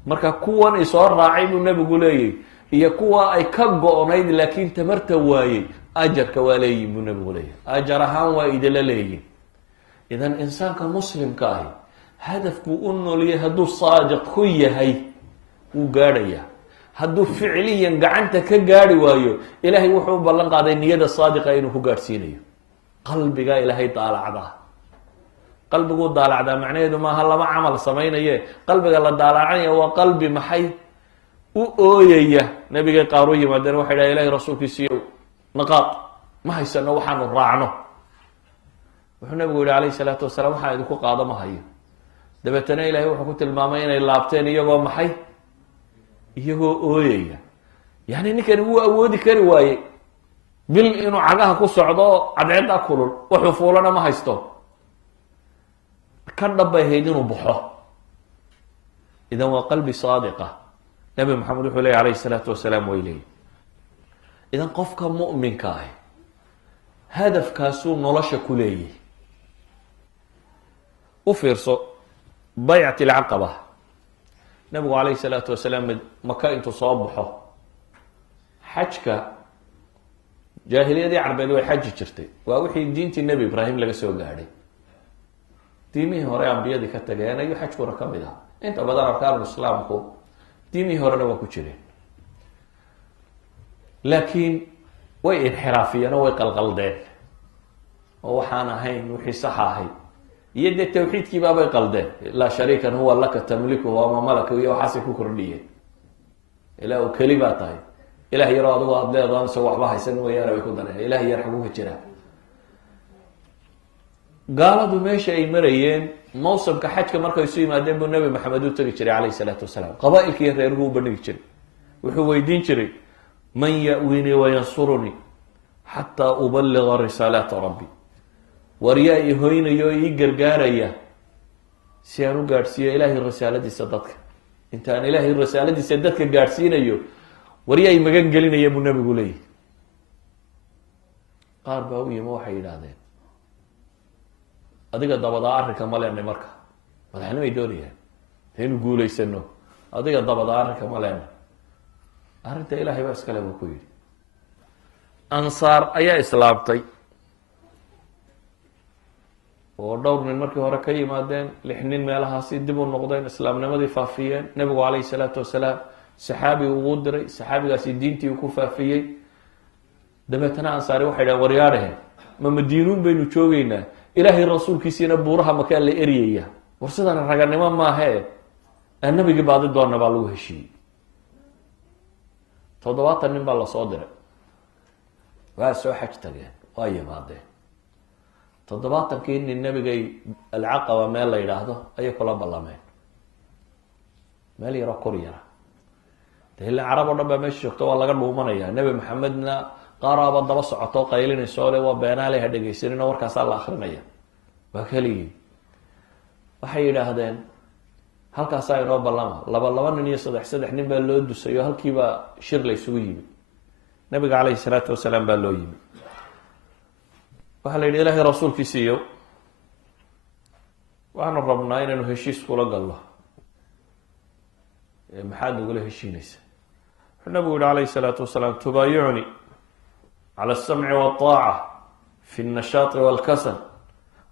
marka kuwan isoo raacay buu nabigu leeyahy iyo kuwa ay ka go-nayd laakiin tamarta waayey, ajarka waa leeyihin buu nabigu leeyahy, ajar ahaan waa idinla leeyihin. idan insaanka muslimka ahi hadafkuu u nooliyay hadduu saadiq ku yahay wuu gaadhayaa. hadduu ficliyan gacanta ka gaari waayo, ilaahay wuxuu u ballan qaaday niyada saadiqa inuu ku gaadhsiinayo. qalbigaa ilaahay daalacdaa, qalbiguu daalacdaa macnaheedu maaha lama camal samaynaye, qalbiga la daalacanya waa qalbi maxay u ooyaya. nabigay qaar u yimaadeen waxay dhaha ilahay rasuulkiisiiyo naqaad ma haysano waxaanu raacno. wuxuu nabigu yihi calayhi salaatu wasalaam waxaan idinku qaado ma hayo. dabeetana ilahay wuxuu ku tilmaamay inay laabteen iyagoo maxay, iyagoo ooyaya. yani ninkani wuu awoodi kari waaye bil inuu cagaha ku socdo cadceedda kulul, wuxuu fuulana ma haysto, ka dhabbay hayd inuu baxo. idan waa qalbi saadiqa. nabi maxamed wuxuu leeyay alayhi salaatu wasalaam way leeyi. idan qofka mu'minka ah hadafkaasuu nolosha ku leeyahy. u fiirso baycat alcaqaba, nabigu calayhi salaatu wasalaam maka intuu soo baxo, xajka jaahiliyadii carbeed way xaji jirtay, waa wixii diintii nebi ibraahim laga soo gaadhay. diimihii hore ambiyadii ka tageen ayuu xajkuna ka mid ah. inta badan arkaanu islaamku diimihii horena waa ku jireen, laakiin way inxiraafiyeen oo way qalqaldeen oo waxaan ahayn wixii saxa ahayd, iyo dee tawxiidkiibaabay qaldeen. laa shariikan huwa laka tamlikuhu ama malaka iyo waxaasay ku kordhiyeen. ilaah u keli baa tahay, ilah yaroo adigo aada leedahan isagoo waxba haysan mooyaane bay ku dareen. ilah yar xaguu ka jiraa? gaaladu meesha ay marayeen mawsamka xajka markay isu yimaadeen buu nabi maxamed u tegi jiray calayhi salaatu wasalaam. qabaa-ilka iyo reeruhu u bandhigi jiray, wuxuu weydiin jiray man ya-winii wayansurunii xataa ubaliga risaalaata rabbi, waryaa i hoynaya oo ii gargaaraya si aan u gaadhsiiyo ilaahay risaaladiisa dadka. intaan ilaahay risaaladiisa dadka gaadhsiinayo, waryaa i magan gelinaya buu nabigu leeyahy. qaar baa u yimi waxay yidhaahdeen adiga dabadaa arrinka ma leenay, marka madaxnimay doonayaan aynu guulaysano, adiga dabadaa arrinka ma leenay. arrinta ilaahay baa iskale buu ku yidhi. ansaar ayaa islaamtay oo dhowr nin markii hore ka yimaadeen, 6 nin meelahaasi dib u noqdeen, islaamnimadii faafiyeen. nabigu calayhi salaatu wasalaam saxaabi ugu diray, saxaabigaasi diintii uu ku faafiyey. dabeetana ansaari waxay dhahen waryaadhahe ma madiinuun baynu joogeynaa, ilaahay rasuulkiisiina buuraha makaa la eryaya, war sidana raganimo maahee aan nabigii baadi doona baa lagu heshiiyey. 70 nin baa lasoo diray, waa soo xaj tageen, waa yimaadeen. 70kii nin nabigay alcaqaba meel la yidhaahdo ayay kula ballameen, meel yaroo kor yara. de ila carab oo dhan baa meesha joogto, waa laga dhuumanaya. nebi maxamedna qaaraaba daba socoto qaylinayso le waa beenaale ha dhegaysanin oo warkaasaa la akrinaya, waa keligii. waxay yidhaahdeen halkaasaa inoo ballama. 2 nin iyo 3 nin baa loo dusay oo halkiibaa shir la ysugu yimi. nabiga calayhi salaatu wasalaam baa loo yimi. waxaa la yidhi ilaahay rasuulkiisiiyo waxaanu rabnaa inaynu heshiis kula galno, maxaad nagula heshiinaysa? wuxuu nabigu yihi calayhi salaatu wasalaam tubaayicunii cala alsamci walطaaca fi اnnashaati walkasal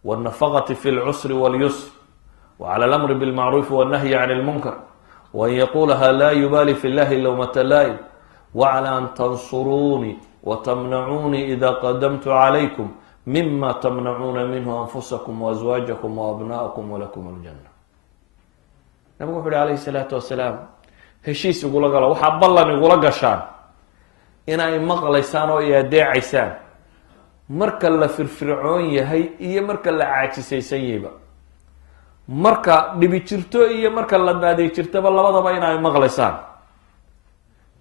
wاlnafaqati fi اlcusri waاlyusr wclى اlamri bاlmacruufi wالnahyi can اlmunkar waan yaqulaha laa yubaali fi llahi lowmata laa'im wclى an tansuruunii watamnacuunii ida qadamtu calaykum mima tamnacuuna minhu anfusakum waazwaajakum waabna'akum walakum اljanna. nabigu wuxu uhi calayhi salaatu wasalaam heshiis igula galo, waxaa ballan igula gashaan inay maqlaysaan oo i adeecaysaan marka la firfircoon yahay iyo marka la caajisaysan yahayba, marka dhibi jirto iyo marka la naadi jirtaba labadaba inay maqlaysaan,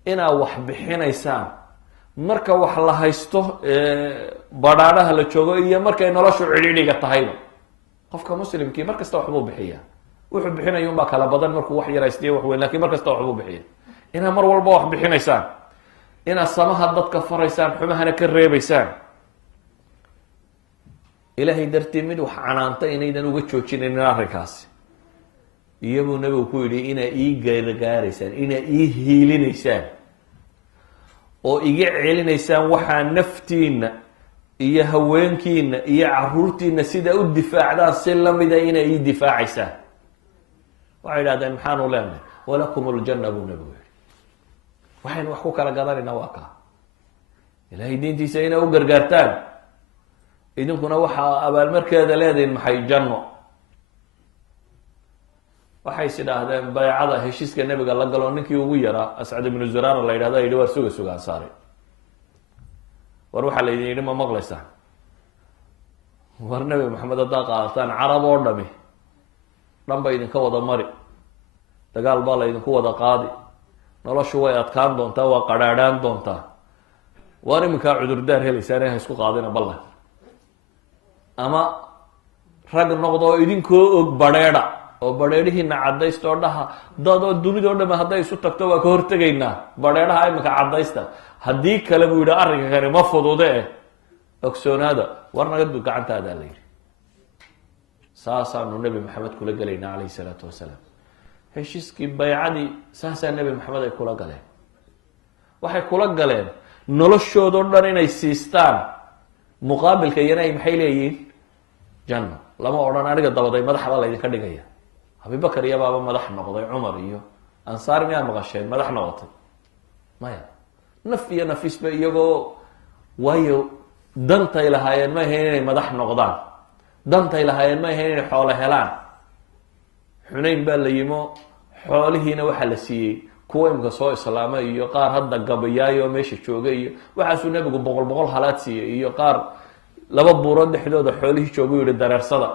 inaa wax bixinaysaan, marka wax la haysto badhaadhaha la joogo iyo markay noloshu cidhiidhiga tahayba. qofka muslimkii mar kasta waxbuu bixiyaa, wuxuu bixinaya unbaa kala badan markuu wax yaraystiyo wax weyn, lakin mar kasta waxbuu bixiya. inaad mar walba wax bixinaysaan, inaad samaha dadka faraysaan, xumahana ka reebaysaan, ilaahay dartii mid wax canaanta inaydan uga joojinaynin arrinkaasi. iyabuu nabigu ku yidhi inaa ii gargaaraysaan, inaa ii hiilinaysaan oo iga celinaysaan waxaa naftiina iyo haweenkiina iyo caruurtiina sidaa u difaacdaan si lamida inaa ii difaacaysaan. waxay idhahdeen maxaanu leenahay? walakum ljanna buu nabigu yihi. waxaynu wax ku kala gadanaynaa waa kaa, ilaahay diintiisa inaa u gargaartaan, idinkuna waxaa abaalmarkeeda leedihin maxay? janno. waxay is idhaahdeen baycada heshiiska nebiga la galo ninkii ugu yaraa ascad ibnu zurara la yidhahda yidhi waar suga ansaaray, war waxaa la idin yidhi ma maqlaysaan? war nebi maxamed haddaa qaadataan carab oo dhami dhan ba idinka wada mari, dagaal baa la idinku wada qaadi, noloshu way adkaan doontaa, waa qadhaadhaan doontaa, waar iminkaa cudurdaar helaysaan ha isku qaadina ballan, ama rag noqdo oo idinkoo og badheedha oo badheedhihiina caddaysta oo dhaha dad oo dunidao dhame hadday isu tagto waa ka hortegaynaa, badheedhaha iminka caddaysta. haddii kale buu yidhi arrinka kani ma fudude ogsoonaada, war naga du gacantaadaa la yidhi. saasaanu nebi maxamed kula gelaynaa calayhi salaatu wasalaam. heshiiskii baycadii saasaa nebi maxamed ay kula galeen. waxay kula galeen noloshoodao dhan inay siistaan, muqaabilka iyana ay maxay leeyihiin? janno. lama odhan aniga dabaday madaxbaa laydinka dhigaya. abibakar iyabaaba madax noqday, cumar iyo ansaar miyaa maqasheen madax noqotay? maya. naf iyo nafisba iyagoo, waayo dantay lahaayeen ma ahayn inay madax noqdaan, dantay lahaayeen ma ahayn inay xoolo helaan. xunayn baa la yimo, xoolihiina waxaa la siiyey kuwa imika soo islaama iyo qaar hadda gabayaayo oo meesha jooga iyo waxaasuu nebigu boqol halaad siiyey, iyo qaar laba buurood dhexdooda xoolihii joogu yihi dareersada.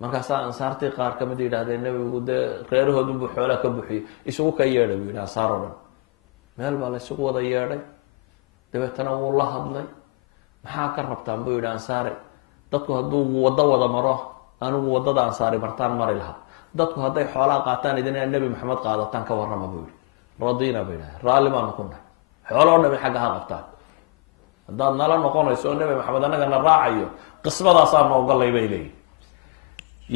markaasaa ansaartii qaar kamid yidhahdeen nebigu dee reerahoodunbuu xoolaa ka buxiyey, isugu ka yeedhay buu yidhi ansaar oo dhan. meel baa la isugu wada yeedhay, dabeetana wuu la hadlay. maxaa ka rabtaan buu yidhi ansaare, dadku hadduu waddo wada maro anigu waddada ansaari martaan mari lahaa, dadku hadday xoolaa qaataan idina nebi maxamed qaadataan ka warrama buu yihi. radina bay dhahay, raalli baanu ku nahay, xoolo o dhami xagga ha qabtaan, haddaad nala noqonayso oo nebi maxamed annagana raacayo qismadaasaa noogolay bay leeyihin.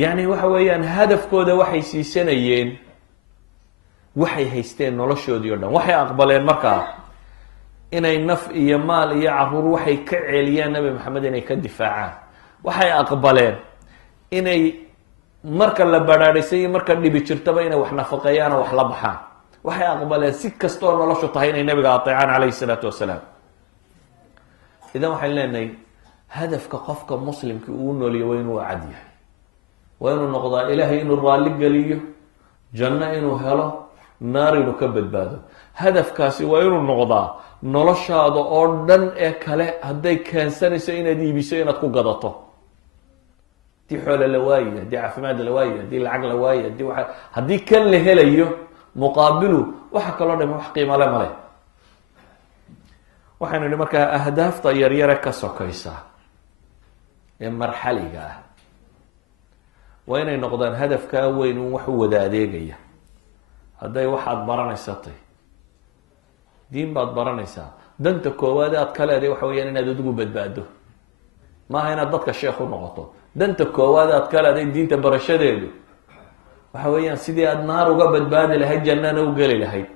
yacni waxa weeyaan hadafkooda waxay siisanayeen waxay haysteen noloshoodii o dhan. waxay aqbaleen markaa inay naf iyo maal iyo caruur waxay ka celiyaan nebi maxamed inay ka difaacaan. waxay aqbaleen inay marka la badhaadhaysay iyo marka dhibi jirtaba inay wax nafaqeeyaan oo wax la baxaan. waxay aqbaleen si kastoo noloshu tahay inay nabiga ateecaan calayhi salaatu wasalaam. idan waxayn leenahay hadafka qofka muslimka uu nooliyo waa inuu cad yahay, waa inuu noqdaa ilaahay inuu raalli geliyo, janno inuu helo, naar inuu ka badbaado. hadafkaasi waa inuu noqdaa noloshaada oo dhan ee kale hadday keensanayso inaad iibiso inaad ku gadato. haddii xoole la waayi, haddii caafimaad la waayi, haddii lacag la waayi, haddii kan la helayo muqaabilu waxa kaloo dhami wax qiimale male. waxaynu nihi markaa ahdaafta yaryare ka sokaysa ee marxaliga ah waa inay noqdaan hadafkaa weyn un wax u wada adeegaya. hadday waxaad baranaysatay, diin baad baranaysaa, danta koowaad aad ka leedahay waxa weyaan inaad adigu badbaado, maaha inaad dadka sheekh u noqoto. danta koowaad aad ka leedahay diinta barashadeedu waxa weeyaan sidii aada naar uga badbaadi lahayd, jannana u geli lahayd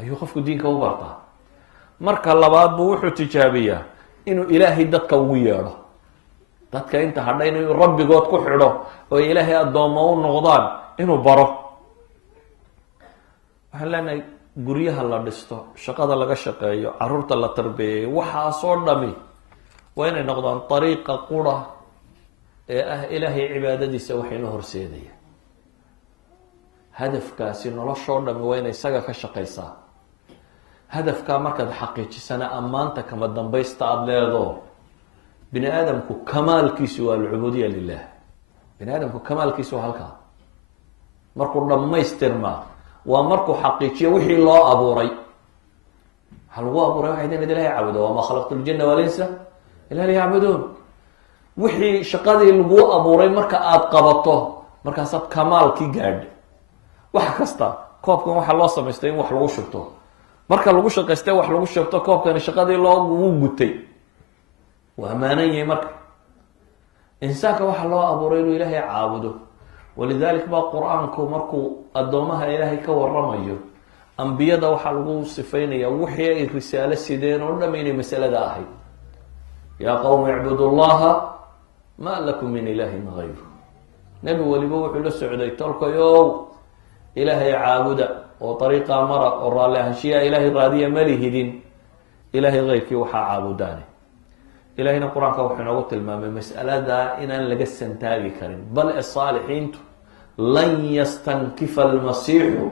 ayuu qofku diinka u bartaa. marka labaad buu wuxuu tijaabiyaa inuu ilaahay dadka ugu yeedho, dadka inta hadhayn inuu rabbigood ku xidho oo ilaahay addoommo u noqdaan inuu baro. waxaan leenahay guryaha la dhisto, shaqada laga shaqeeyo, caruurta la tarbeeyayo, waxaasoo dhami waa inay noqdaan dariiqa qura ee ah ilaahay cibaadadiisa waxayna horseedaya. hadafkaasi noloshoo dhami waa inay isaga ka shaqaysaa. hadafkaa markaad xaqiijisana ammaanta kama dambaysta aada leedo bini aadamku kamaalkiisu waa alcubuudiya lilah. bini aadamku kamaalkiisu waa halkaa markuu dhamaystirmaa waa markuu xaqiijiyo wixii loo abuuray. waxaa lagu abuuray waxay tahay in ilahay caabudo, wamaa khalaqtu ljina walinsa ila liyacbuduun. wixii shaqadii laguu abuuray marka aada qabato markaasaad kamaalkii gaadha. wax kasta koobkan waxaa loo samaystay in wax lagu shubto, marka lagu shaqaystay wax lagu shubto koobkani shaqadii loogu gutay waa ammaanan yahay. marka insaanka waxaa loo abuuray inuu ilaahay caabudo. walidalik baa qur-aanku markuu addoomaha ilaahay ka waramayo ambiyada waxaa lagu sifeynaya wixii ay risaalo sideen oo dham inay masalada ahayd. yaa qowmi icbudu llaha maa lakum min ilaahin gayru. nebi weliba wuxuu la socday tolkayow ilaahay caabuda oo ariiqaa mara oo raalli ahaanshiyaa ilaahay raadiya malihidin ilaahay keyrkii waxaa caabudaane. ilahayna qur-aanka wuxuu inoogu tilmaamay mas'aladaa inaan laga santaagi karin, bal e saalixiintu lan yastankifa almasiixu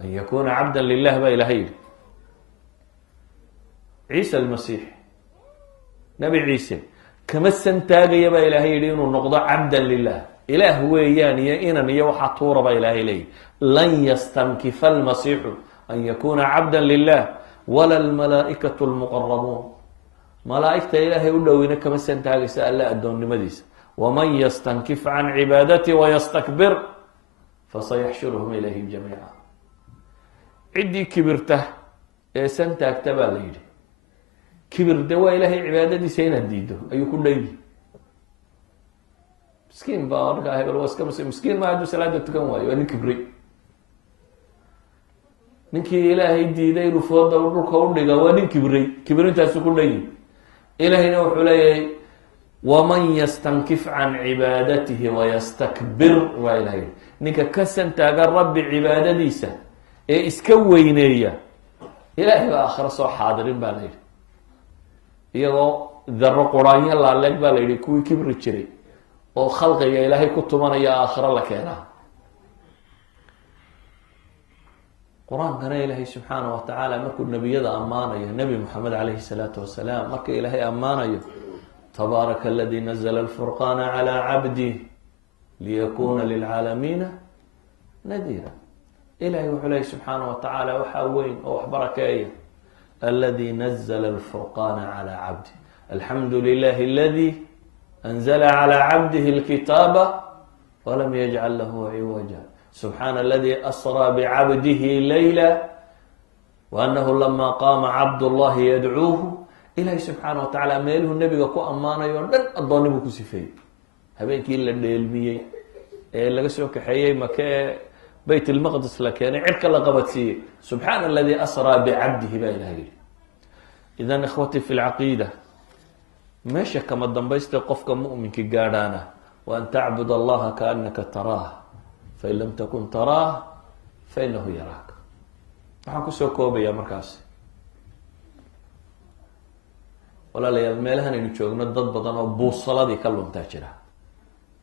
an yakuna cabda lilah baa ilahay yihi. ciisa almasiix nabi ciise kama santaagaya baa ilaahay yihi inuu noqdo cabdan lilah. ilaah weeyaan iyo inan iyo waxaa tuura baa ilaahay leeyahy. lan yastankifa almasiixu an yakuna cabda lilah wala almalaaikatu lmuqarabuun. malaaigta ilaahay u dhoweyna kama santaagaysa alla addoonnimadiisa. waman yastankif can cibaadati wayastakbir fasayaxshuruhum ilayhi jamiica. ciddii kibirta ee santaagta baa la yidhi. kibirde waa ilaahay cibaadadiisa inaad diido ayuu ku dhaydi. miskiin baa markaa hebel waa iska miskiin maa hadduu salaada tukan waayo waa nin kibray. ninkii ilaahay diiday inuu fooda dhulka udhiga waa nin kibray, kibirintaasu ku dhayi. ilaahayna wuxuu leeyahay waman yastankif can cibaadatihi wayastakbir waa ilahay. ninka ka santaaga rabbi cibaadadiisa ee iska weyneeya ilaahay baa aakhiro soo xaadirin baa la yidhi. iyagoo daro quraanyo laaleeg baa la yidhi kuwii kibri jiray oo khalqiga ilaahay ku tumanaya aakhiro la keenaa. qur-aankana ilaahay subxaanah wa tacaala markuu nebiyada ammaanayo, nebi moxamed calayhi salaatu wasalaam marka ilaahay ammaanayo tabaaraka aladii nazla alfurqaana calaa cabdih liyakuna lilcaalamiina nadiira. ilahay wuxuu leeyay subxaanah wa tacaala waxaa weyn oo wax barakeeya aladi nazla alfurqaana calaa cabdih. alxamdu lilahi aladi anzla calaa cabdihi alkitaaba walam yajcal lahu ciwaja. subxaana aladi asraa bicabdihi layla waanahu lama qaama cabd llahi yadcuuhu. ilahay subxaana wa tacaala meeluhu nebiga ku ammaanayo o dhan addoonnibuu ku sifeeyey. habeenkii la dheelmiyey ee laga soo kaxeeyey maka ee bayt lmaqdis la keenay cirka la qabadsiiyey subxaana aladi asraa bicabdihi baa ilaha yihi. idan ikhwatii fi lcaqiida meesha kama dambaysta qofka mu'minka gaadhaana wa an tacbud allaha kaanaka taraah fain lam takun taraah fainahu yaraaka. waxaan kusoo koobayaa markaas walaalayaal meelahan aynu joogno dad badan oo buusaladii ka luntaa jira.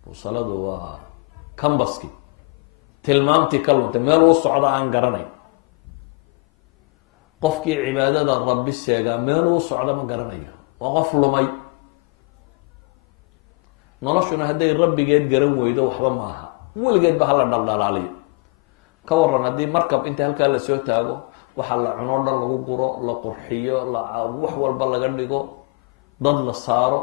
buusaladu waa cambaskii, tilmaamtii ka luntay, meel uu socda aan garanayn. qofkii cibaadada rabbi seegaa meel uu socda ma garanayo, waa qof lumay. noloshuna hadday rabbigeed garan weydo waxba ma aha, weligeed ba hala dhaldhalaaliyo. ka waran haddii markab inta halkaa lasoo taago waxaa la cunoo dhan lagu guro, la qurxiyo, wax walba laga dhigo, dad la saaro,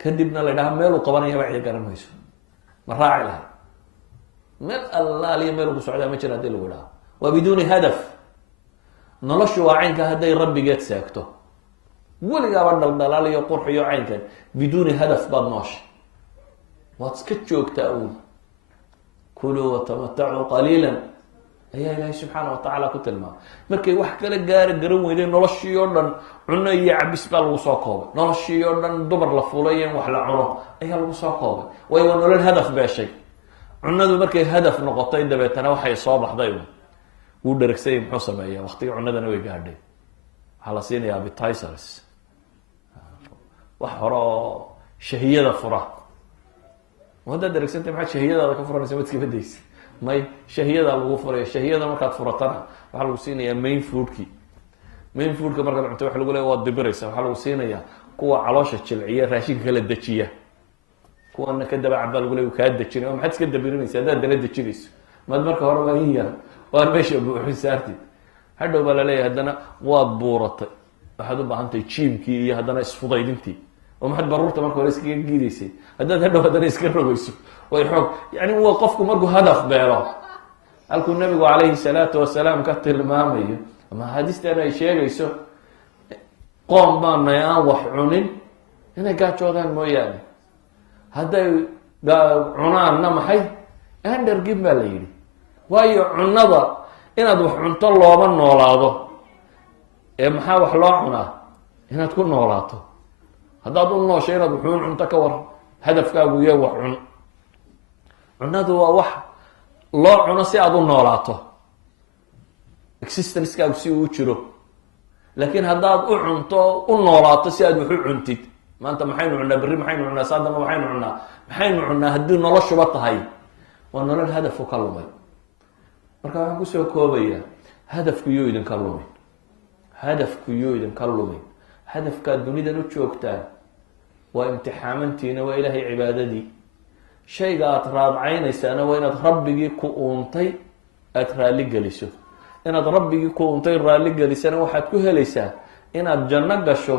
kadibna la idhaha meeluu qabanaya waxay garan mayso, ma raaci lahay? meel allaaliya meel ugu socdaa ma jira hadii lagu idhaho. waa biduuni hadaf. noloshu waa caynka hadday rabbigeed seegto, weligaaba dhaldhalaaliyo qurxiyo caynkan biduuni hadaf baad noosha, waad iska joogtaa uun. kuluu watamatacuu qaliila ayaa ilaahay subxaana wa tacaala ku tilmaamay. markay wax kala garan weyday noloshii oo dhan cuno iyo cabis baa lagu soo koobay. noloshii oo dhan dumar la fulay in wax la cuno ayaa lagu soo koobay. waayo waa nolol hadaf beeshay. cunadu markay hadaf noqotay dabeetana waxay soo baxday wuu dheregsayay. muxuu sameeyaa? waqtiga cunadana way gaadhay, waxaa la siinayaa appetizers, wax hore oo shahiyada fura. haddaad dheregsantay maxaad shahiyadaada ka furanaysa? ma iska badaysa may shahiyadaa lagu furaya. shahiyada markaad furatana waxaa lagu siinayaa main foodkii main foodka markaad cunto waxa lagu leeya waad dibiraysa, waxaa lagu siinayaa kuwa caloosha jilciya raashinka kala dejiya, kuwana ka dabacan baa lagu leey kaa dejinay, oo maxaad iska dabirinaysa haddaad dana dejinayso, maad marka hore waa in yar waad meesha buuxin saartid, hadhow baa laleeyahay haddana waad buuratay, waxaad u baahantahay jiimkii iyo haddana isfudaydintii, oo maxaad baruurta marka hore iskaga giidaysay, haddaad hadhow haddana iska rogayso way xoog, yani waa qofku markuu hadaf beelo, halkuu nabigu calayhi salaatu wasalaam ka tilmaamayo ama axaadiistan ay sheegayso qoom baanay aan wax cunin inay gaajoodaan mooyaane, hadday cunaanna maxay aan dhargin baa la yidhi, waayo cunada inaad wax cunto looma noolaado, ee maxaa wax loo cunaa inaad ku noolaato, haddaad u nooshay inaad waxuun cunto ka war hadafkaagu iyo wax cun, cunadu waa wax loo cuno si aada u noolaato, existencekaagu si uu jiro, laakiin haddaad u cunto u noolaato si aad wax u cuntid, maanta maxaynu cunnaa, berri maxaynu cunnaa, saadama maxaynu cunnaa haddii noloshuba tahay waa nolol hadafu ka lumay. marka waxaan kusoo koobayaa hadafku yuu idinka lumin, hadafku yuu idinka lumin, hadafkaad dunidan u joogtaan waa imtixaamantiina, waa ilaahay cibaadadii, shayga aada raadcaynaysaana waa inaad rabbigii ku uuntay aada raalli geliso, inaad rabbigii ku uuntay raalli gelisana waxaad ku helaysaa inaad janno gasho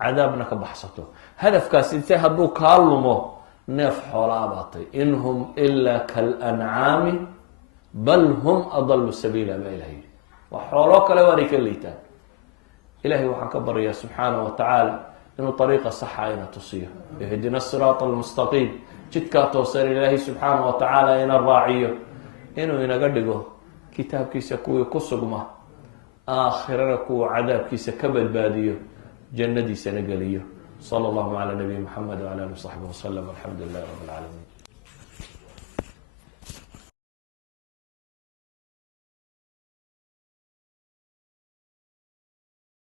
cadaabna ka baxsato. hadafkaasi se hadduu kaa lumo neef xoolaa baatay, in hum ilaa kalancaami bal hum adalu sabiila baa ilaha yidhi, waa xooloo kale waanay ka liitaan. ilahay waxaan ka baryaa subxaana wa tacaala inuu ariiqa saxa ina tusiyo, ihdina siraata almustaqiim, jidkaa toosan ilaahay subxaana wa tacaala ina raaciyo, inuu inaga dhigo kitaabkiisa kuwii ku sugma, aakhirana kuwa cadaabkiisa ka badbaadiyo, jannadiisana geliyo. sala allahu calaa nabiyi maxamed wala alihi wasaxbi wasalam, alxamdu lilahi rabi alcaalamiin.